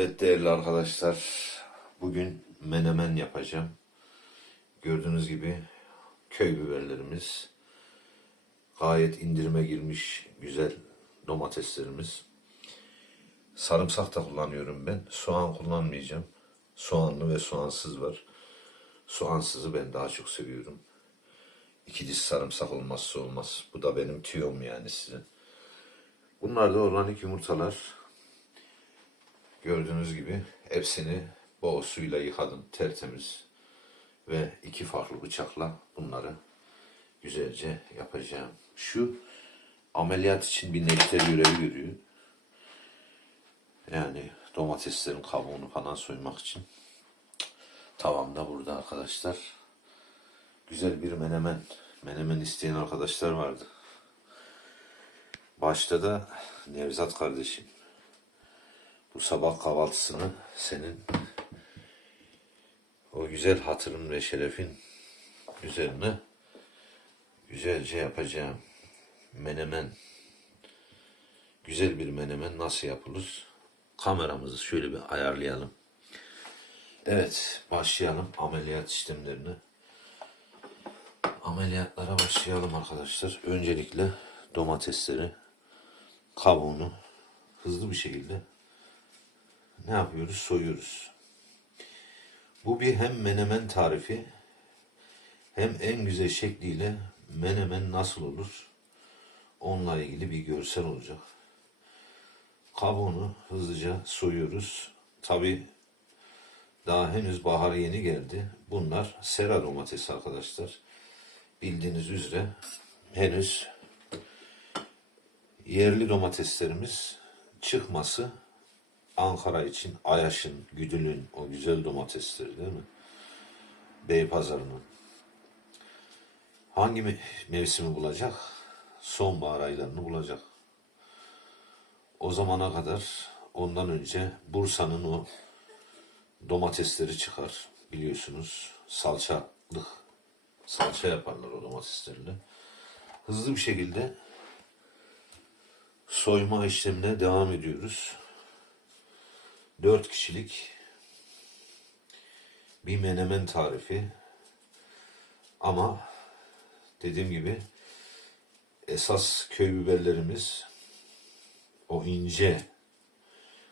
Evet değerli arkadaşlar, bugün menemen yapacağım. Gördüğünüz gibi köy biberlerimiz, gayet indirime girmiş güzel domateslerimiz. Sarımsak da kullanıyorum ben. Soğan kullanmayacağım. Soğanlı ve soğansız var. Soğansızı ben daha çok seviyorum. İki diş sarımsak olmazsa olmaz. Bu da benim tüyom yani size. Bunlar da organik yumurtalar. Gördüğünüz gibi hepsini bol suyla yıkadım tertemiz. Ve iki farklı bıçakla bunları güzelce yapacağım. Şu ameliyat için bir neşter görevi görüyor. Yani domateslerin kabuğunu falan soymak için. Tavam da burada arkadaşlar. Güzel bir menemen. Menemen isteyen arkadaşlar vardı. Başta da Nevzat kardeşim. Bu sabah kahvaltısını senin o güzel hatırın ve şerefin üzerine güzelce yapacağım. Menemen. Güzel bir menemen nasıl yapılır? Kameramızı şöyle bir ayarlayalım. Evet, başlayalım ameliyat işlemlerine. Ameliyatlara başlayalım arkadaşlar. Öncelikle domatesleri, kabuğunu hızlı bir şekilde ne yapıyoruz? Soyuyoruz. Bu bir hem menemen tarifi hem en güzel şekliyle menemen nasıl olur? Onunla ilgili bir görsel olacak. Kabuğunu hızlıca soyuyoruz. Tabi daha henüz bahar yeni geldi. Bunlar sera domatesi arkadaşlar. Bildiğiniz üzere henüz yerli domateslerimiz çıkması Ankara için Ayaş'ın, Güdül'ün o güzel domatesleri değil mi? Beypazarı'nın. Hangi me- mevsimi bulacak? Sonbahar aylarını bulacak. O zamana kadar ondan önce Bursa'nın o domatesleri çıkar biliyorsunuz. Salçalık salça yaparlar o domateslerle. Hızlı bir şekilde soyma işlemine devam ediyoruz. 4 kişilik bir menemen tarifi. Ama dediğim gibi esas köy biberlerimiz o ince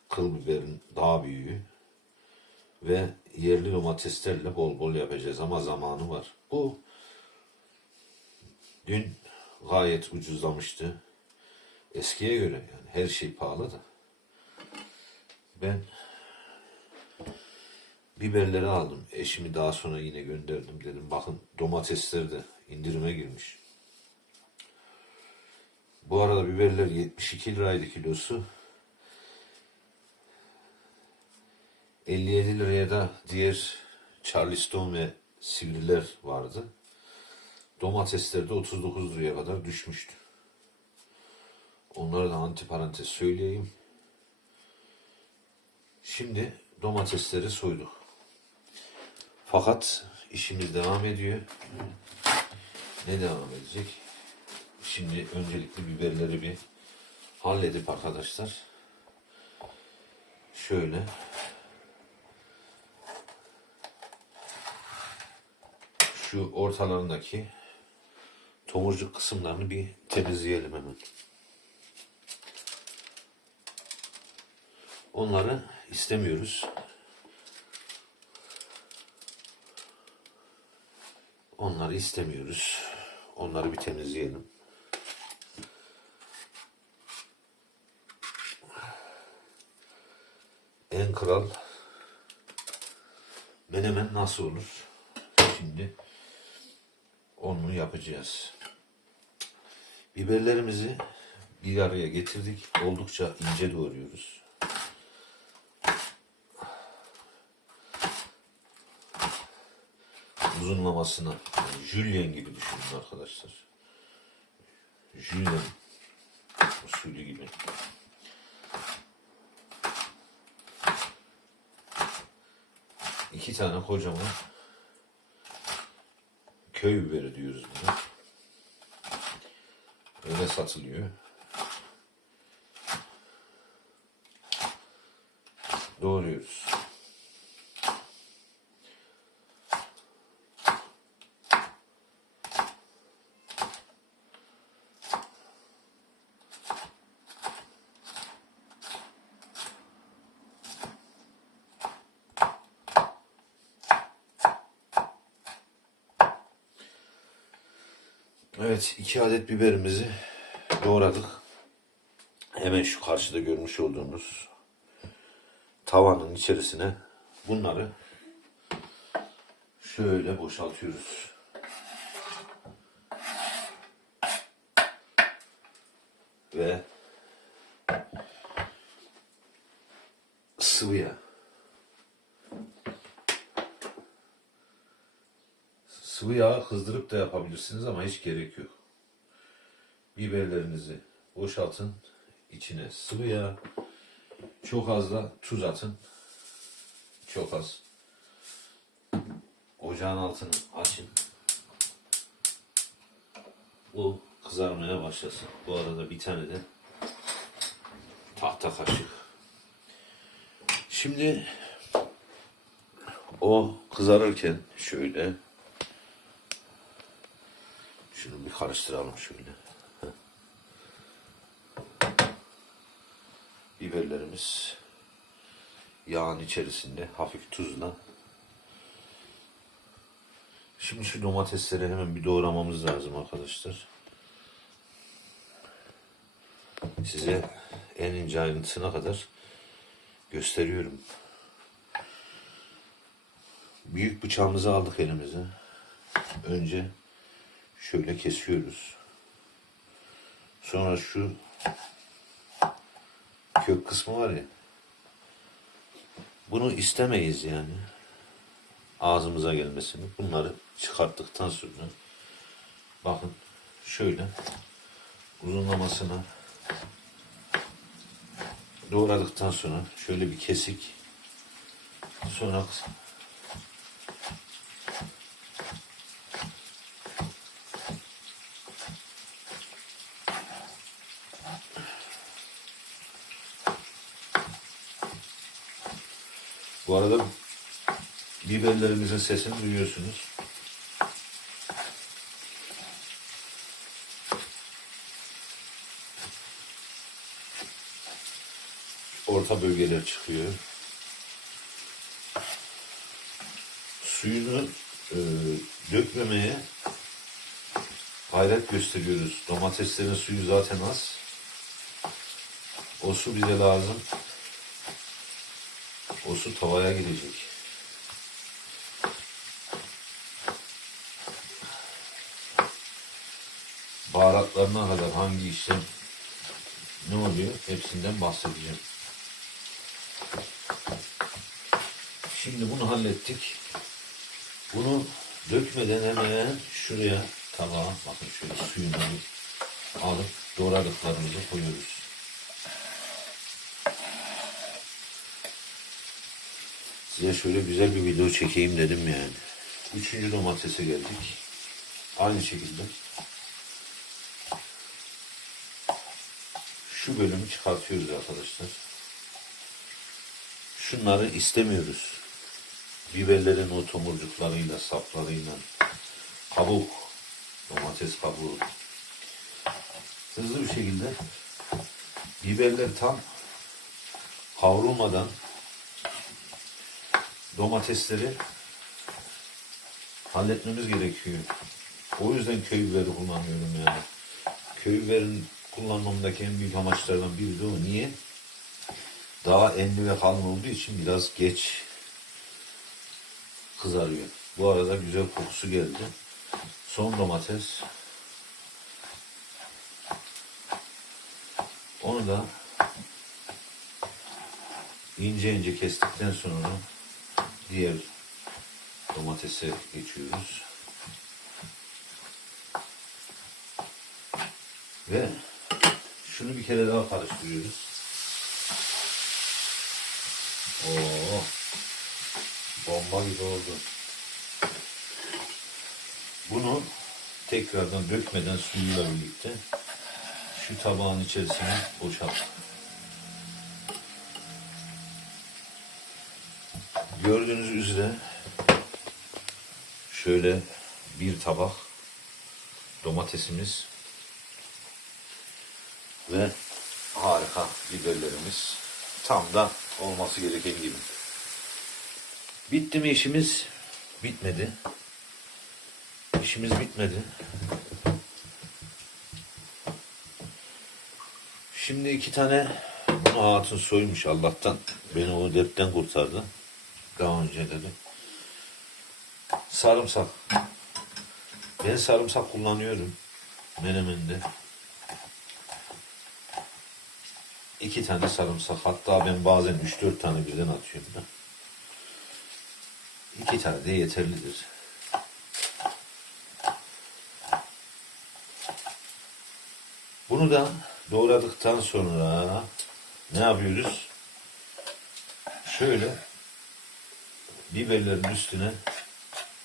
kıl biberin daha büyüğü ve yerli domateslerle bol bol yapacağız ama zamanı var. Bu dün gayet ucuzlamıştı. Eskiye göre yani her şey pahalı da. Ben biberleri aldım. Eşimi daha sonra yine gönderdim. Dedim bakın domatesler de indirime girmiş. Bu arada biberler 72 liraydı kilosu. 57 liraya da diğer Charleston ve sivriler vardı. Domatesler de 39 liraya kadar düşmüştü. Onları da antiparantez söyleyeyim. Şimdi domatesleri soyduk. Fakat işimiz devam ediyor. Ne devam edecek? Şimdi öncelikle biberleri bir halledip arkadaşlar şöyle şu ortalarındaki tomurcuk kısımlarını bir temizleyelim hemen. Onları istemiyoruz. Onları istemiyoruz. Onları bir temizleyelim. En kral menemen nasıl olur? Şimdi onu yapacağız. Biberlerimizi bir araya getirdik. Oldukça ince doğruyoruz. Uzunlamasına yani jülyen gibi düşünün arkadaşlar. Jülyen usulü gibi. İki tane kocaman köy biberi diyoruz buna. Öyle satılıyor. doğruyoruz. Evet, iki adet biberimizi doğradık. Hemen şu karşıda görmüş olduğunuz tavanın içerisine bunları şöyle boşaltıyoruz. Ve sıvı yağ. Sıvı yağı kızdırıp da yapabilirsiniz ama hiç gerek yok. Biberlerinizi boşaltın. içine sıvı yağ. Çok az da tuz atın. Çok az. Ocağın altını açın. Bu kızarmaya başlasın. Bu arada bir tane de tahta kaşık. Şimdi o kızarırken şöyle şunu bir karıştıralım şöyle. Biberlerimiz yağın içerisinde hafif tuzla. Şimdi şu domatesleri hemen bir doğramamız lazım arkadaşlar. Size en ince ayrıntısına kadar gösteriyorum. Büyük bıçağımızı aldık elimize. Önce şöyle kesiyoruz. Sonra şu kök kısmı var ya. Bunu istemeyiz yani. Ağzımıza gelmesini. Bunları çıkarttıktan sonra bakın şöyle uzunlamasına doğradıktan sonra şöyle bir kesik sonra Bu arada biberlerimizin sesini duyuyorsunuz. Orta bölgeler çıkıyor. Suyunu e, dökmemeye gayret gösteriyoruz. Domateslerin suyu zaten az. O su bize lazım. O su tavaya gidecek. Baharatlarına kadar hangi işlem ne oluyor hepsinden bahsedeceğim. Şimdi bunu hallettik. Bunu dökmeden hemen şuraya tabağa bakın şöyle suyunu alıp doğradıklarımızı koyuyoruz. Size şöyle güzel bir video çekeyim dedim yani. Üçüncü domatese geldik. Aynı şekilde. Şu bölümü çıkartıyoruz arkadaşlar. Şunları istemiyoruz. Biberlerin o tomurcuklarıyla, saplarıyla, kabuk, domates kabuğu. Hızlı bir şekilde biberler tam kavrulmadan domatesleri halletmemiz gerekiyor. O yüzden köy biberi kullanıyorum yani. Köy biberin kullanmamdaki en büyük amaçlardan biri de o. Niye? Daha enli ve kalın olduğu için biraz geç kızarıyor. Bu arada güzel kokusu geldi. Son domates. Onu da ince ince kestikten sonra diğer domatese geçiyoruz. Ve şunu bir kere daha karıştırıyoruz. Oo, bomba gibi oldu. Bunu tekrardan dökmeden suyuyla birlikte şu tabağın içerisine boşalt. Gördüğünüz üzere şöyle bir tabak domatesimiz ve harika biberlerimiz tam da olması gereken gibi. Bitti mi işimiz? Bitmedi. İşimiz bitmedi. Şimdi iki tane bunu hatun soymuş Allah'tan. Beni o dertten kurtardı. Daha önce dedi. Sarımsak. Ben sarımsak kullanıyorum. Menemende. İki tane sarımsak. Hatta ben bazen üç dört tane birden atıyorum da. İki tane de yeterlidir. Bunu da doğradıktan sonra ne yapıyoruz? Şöyle biberlerin üstüne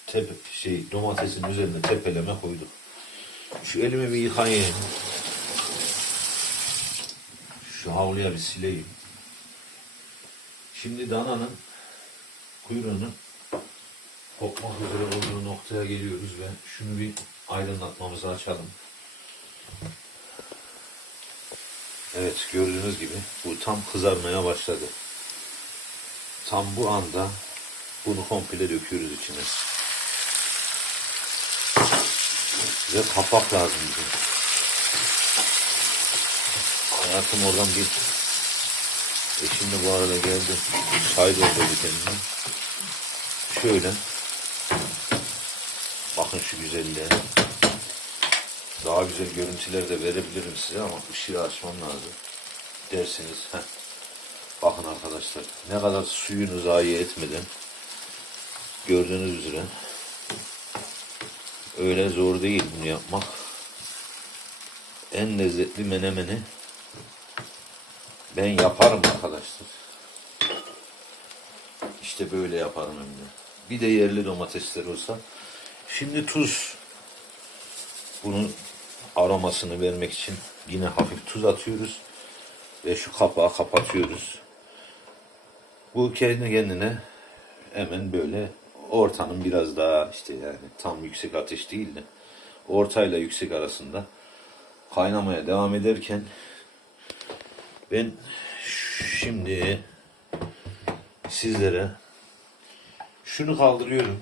tepe, şey domatesin üzerine tepeleme koyduk. Şu elimi bir yıkayayım. Şu havluya bir sileyim. Şimdi dananın kuyruğunun kopmak üzere olduğu noktaya geliyoruz ve şunu bir aydınlatmamızı açalım. Evet gördüğünüz gibi bu tam kızarmaya başladı. Tam bu anda bunu komple döküyoruz içine. Ve kapak lazım bize. Hayatım oradan bir eşim de bu arada geldi. Çay doldurdu kendine. Şöyle. Bakın şu güzelliğe. Daha güzel görüntüler de verebilirim size ama ışığı açmam lazım. Dersiniz. Heh. Bakın arkadaşlar ne kadar suyunu zayi etmeden gördüğünüz üzere öyle zor değil bunu yapmak. En lezzetli menemeni ben yaparım arkadaşlar. İşte böyle yaparım hem de. Bir de yerli domatesler olsa. Şimdi tuz. Bunun aromasını vermek için yine hafif tuz atıyoruz. Ve şu kapağı kapatıyoruz. Bu kendi kendine hemen böyle ortanın biraz daha işte yani tam yüksek ateş değil de ortayla yüksek arasında kaynamaya devam ederken ben şimdi sizlere şunu kaldırıyorum.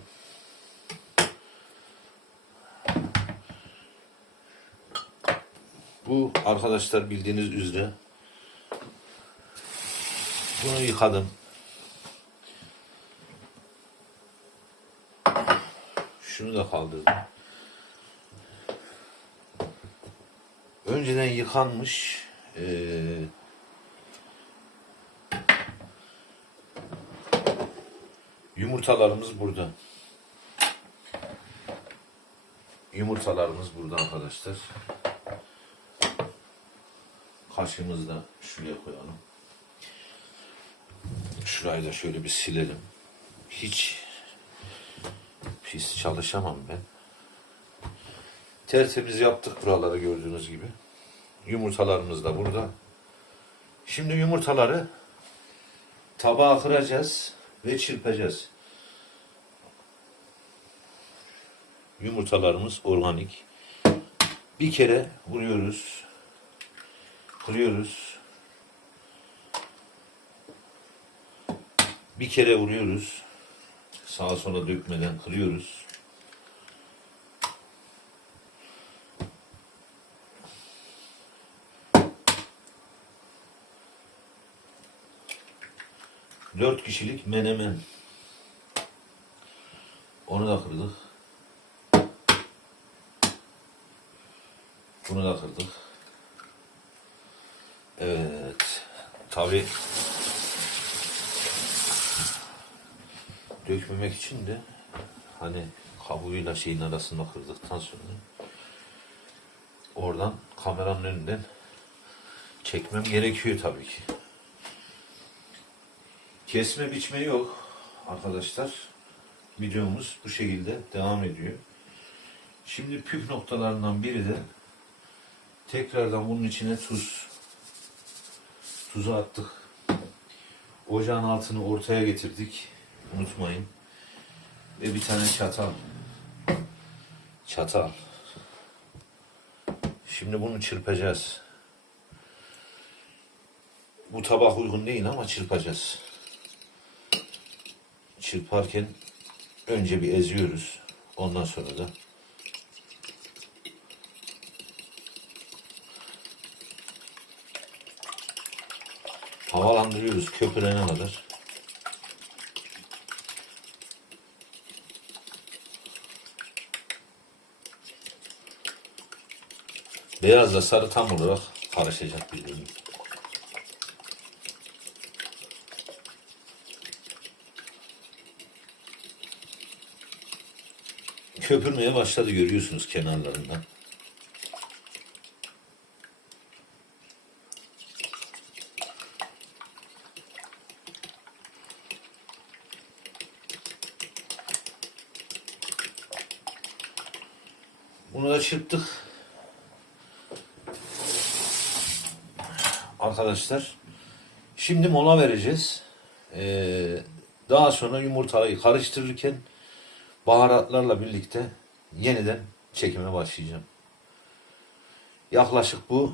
Bu arkadaşlar bildiğiniz üzere bunu yıkadım. Şunu da kaldırdım. Önceden yıkanmış eee Yumurtalarımız burada. Yumurtalarımız burada arkadaşlar. Kaşığımızı da şuraya koyalım. Şurayı da şöyle bir silelim. Hiç pis çalışamam ben. Tertemiz yaptık buraları gördüğünüz gibi. Yumurtalarımız da burada. Şimdi yumurtaları tabağa kıracağız ve çırpacağız. Yumurtalarımız organik. Bir kere vuruyoruz. Kırıyoruz. Bir kere vuruyoruz. Sağa sola dökmeden kırıyoruz. Dört kişilik menemen. Onu da kırdık. Bunu da kırdık. Evet. Tabi dökmemek için de hani kabuğuyla şeyin arasında kırdıktan sonra oradan kameranın önünden çekmem gerekiyor tabii ki. Kesme biçme yok arkadaşlar. Videomuz bu şekilde devam ediyor. Şimdi püf noktalarından biri de tekrardan bunun içine tuz. Tuzu attık. Ocağın altını ortaya getirdik. Unutmayın. Ve bir tane çatal. Çatal. Şimdi bunu çırpacağız. Bu tabak uygun değil ama çırpacağız. Çırparken önce bir eziyoruz. Ondan sonra da havalandırıyoruz köpürene kadar. Beyazla sarı tam olarak karışacak birbirine. Köpürmeye başladı görüyorsunuz kenarlarından. Bunu da çırptık. Arkadaşlar şimdi mola vereceğiz. Ee, daha sonra yumurtayı karıştırırken baharatlarla birlikte yeniden çekime başlayacağım. Yaklaşık bu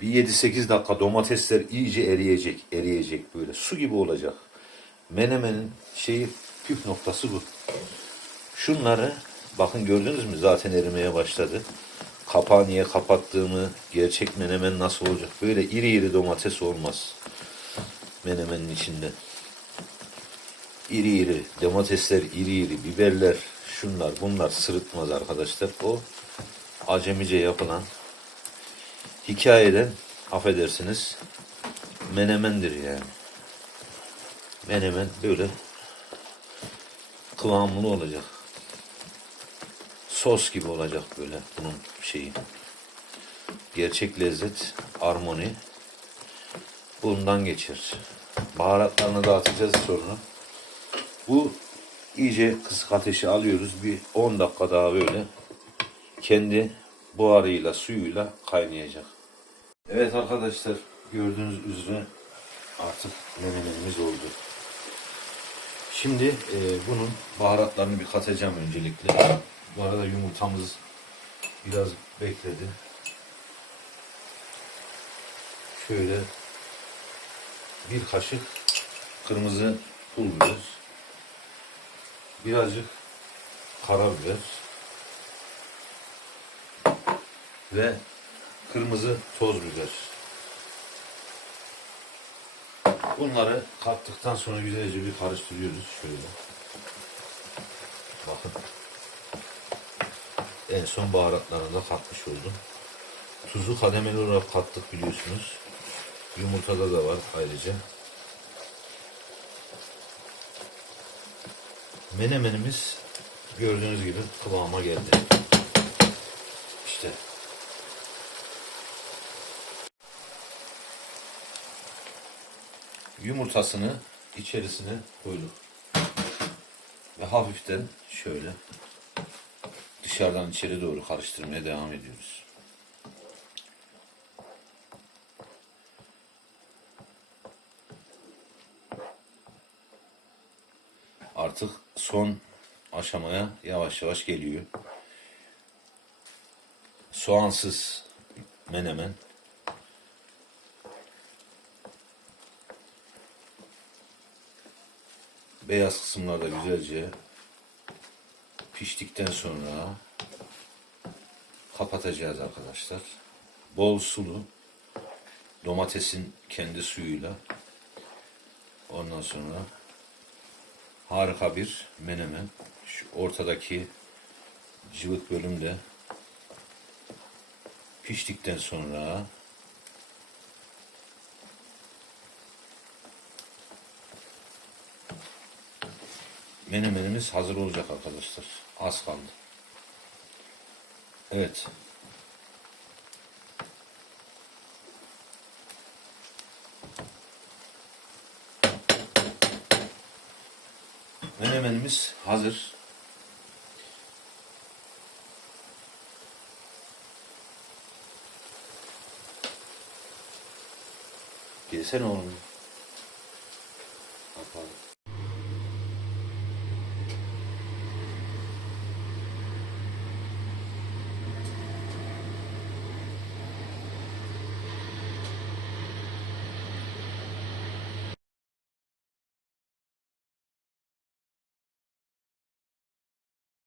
bir 7-8 dakika domatesler iyice eriyecek, eriyecek böyle su gibi olacak. Menemenin şeyi püf noktası bu. Şunları bakın gördünüz mü zaten erimeye başladı. Kapağı niye kapattığımı, gerçek menemen nasıl olacak? Böyle iri iri domates olmaz. Menemenin içinde. İri iri, domatesler iri iri, biberler, şunlar bunlar sırıtmaz arkadaşlar. O acemice yapılan hikayeden affedersiniz menemendir yani. Menemen böyle kıvamlı olacak. Sos gibi olacak böyle bunun şeyi. Gerçek lezzet, armoni bundan geçer. Baharatlarını da atacağız sonra. Bu iyice kısık ateşe alıyoruz. Bir 10 dakika daha böyle kendi buharıyla, suyuyla kaynayacak. Evet arkadaşlar gördüğünüz üzere artık menemenimiz oldu. Şimdi e, bunun baharatlarını bir katacağım öncelikle. Bu arada yumurtamız biraz bekledi. Şöyle bir kaşık kırmızı pul biber, birazcık karabiber ve kırmızı toz biber. Bunları kattıktan sonra güzelce bir karıştırıyoruz şöyle. Bakın. En son baharatlarını da katmış oldum. Tuzu kademeli olarak kattık biliyorsunuz. Yumurtada da var ayrıca. Menemenimiz gördüğünüz gibi kıvama geldi. İşte. Yumurtasını içerisine koyduk. Ve hafiften şöyle dışarıdan içeri doğru karıştırmaya devam ediyoruz. Artık son aşamaya yavaş yavaş geliyor. Soğansız menemen. Beyaz kısımlarda güzelce piştikten sonra kapatacağız arkadaşlar. Bol sulu domatesin kendi suyuyla ondan sonra harika bir menemen. Şu ortadaki cıvık bölümde piştikten sonra menemenimiz hazır olacak arkadaşlar. Az kaldı. Evet. Menemenimiz hazır. Gelsene oğlum.